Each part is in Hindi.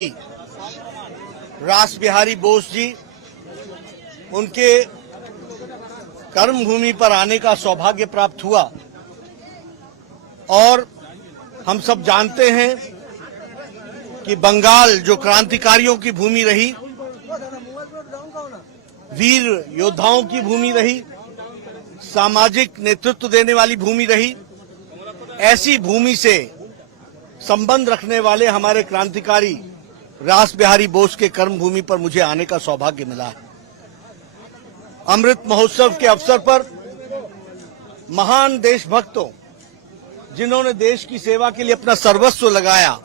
रास बिहारी बोस जी, उनके कर्मभूमि पर आने का सौभाग्य प्राप्त हुआ और हम सब जानते हैं कि बंगाल जो क्रांतिकारियों की भूमि रही, वीर योद्धाओं की भूमि रही, सामाजिक नेतृत्व देने वाली भूमि रही, ऐसी भूमि से संबंध रखने वाले हमारे क्रांतिकारी रास बिहारी बोस के कर्मभूमि पर मुझे आने का सौभाग्य मिला है। अमृत महोत्सव के अवसर पर महान देशभक्तों, जिन्होंने देश की सेवा के लिए अपना सर्वस्व लगाया,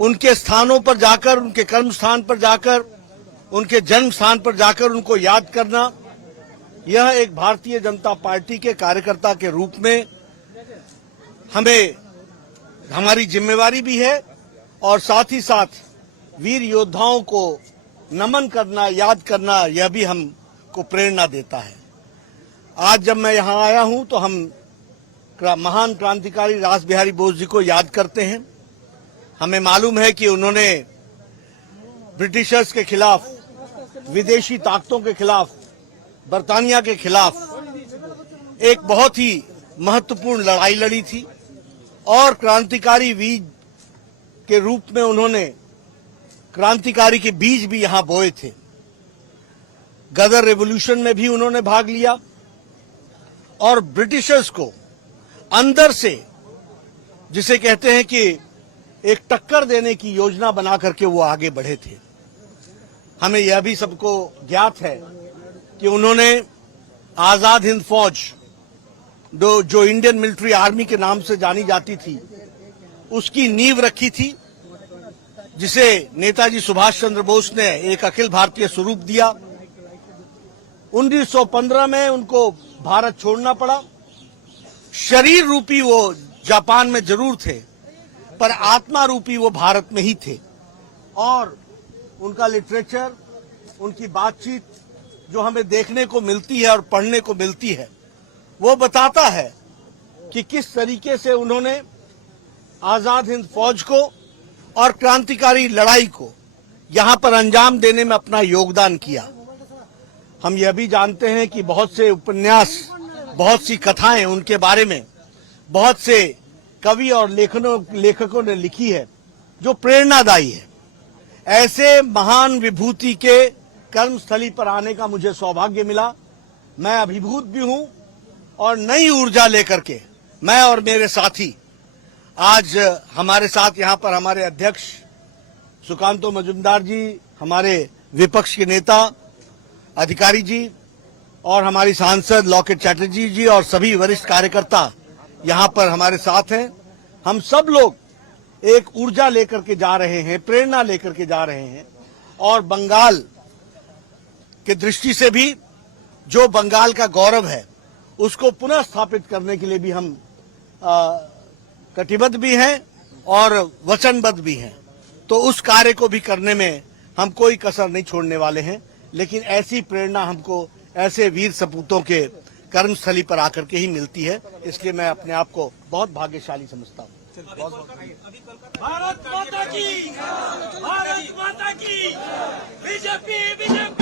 उनके स्थानों पर जाकर, उनके कर्म स्थान पर जाकर, उनके जन्म स्थान पर जाकर उनको याद करना, यह एक भारतीय जनता पार्टी के कार्यकर्ता के रूप में हमारी जिम्मेवारी भी है और साथ ही साथ वीर योद्धाओं को नमन करना, याद करना, यह भी हमको प्रेरणा देता है। आज जब मैं यहाँ आया हूँ तो हम महान क्रांतिकारी रास बिहारी बोस जी को याद करते हैं। हमें मालूम है कि उन्होंने ब्रिटिशर्स के खिलाफ, विदेशी ताकतों के खिलाफ, बर्तानिया के खिलाफ एक बहुत ही महत्वपूर्ण लड़ाई लड़ी थी और क्रांतिकारी वीर के रूप में उन्होंने क्रांतिकारी के बीज भी यहां बोए थे। गदर रेवोल्यूशन में भी उन्होंने भाग लिया और ब्रिटिशर्स को अंदर से, जिसे कहते हैं कि एक टक्कर देने की योजना बना करके वो आगे बढ़े थे। हमें यह भी सबको ज्ञात है कि उन्होंने आजाद हिंद फौज, जो इंडियन मिलिट्री आर्मी के नाम से जानी जाती थी, उसकी नींव रखी थी, जिसे नेताजी सुभाष चंद्र बोस ने एक अखिल भारतीय स्वरूप दिया। 1915 में उनको भारत छोड़ना पड़ा। शरीर रूपी वो जापान में जरूर थे, पर आत्मा रूपी वो भारत में ही थे और उनका लिटरेचर, उनकी बातचीत जो हमें देखने को मिलती है और पढ़ने को मिलती है, वो बताता है कि किस तरीके से उन्होंने आजाद हिंद फौज को और क्रांतिकारी लड़ाई को यहां पर अंजाम देने में अपना योगदान किया। हम यह भी जानते हैं कि बहुत से उपन्यास, बहुत सी कथाएं उनके बारे में बहुत से कवि और लेखकों ने लिखी है जो प्रेरणादायी है। ऐसे महान विभूति के कर्मस्थली पर आने का मुझे सौभाग्य मिला। मैं अभिभूत भी हूं और नई ऊर्जा लेकर के मैं और मेरे साथी, आज हमारे साथ यहाँ पर हमारे अध्यक्ष सुकांतो मजुमदार जी, हमारे विपक्ष के नेता अधिकारी जी और हमारी सांसद लॉकेट चैटर्जी जी और सभी वरिष्ठ कार्यकर्ता यहाँ पर हमारे साथ हैं। हम सब लोग एक ऊर्जा लेकर के जा रहे हैं, प्रेरणा लेकर के जा रहे हैं और बंगाल के दृष्टि से भी जो बंगाल का गौरव है उसको पुनः स्थापित करने के लिए भी हम कटिबद्ध भी हैं और वचनबद्ध भी हैं। तो उस कार्य को भी करने में हम कोई कसर नहीं छोड़ने वाले हैं। लेकिन ऐसी प्रेरणा हमको ऐसे वीर सपूतों के कर्मस्थली पर आकर के ही मिलती है, इसलिए मैं अपने आप को बहुत भाग्यशाली समझता हूँ। भारत माता की, भारत माता की, बीजेपी बीजेपी।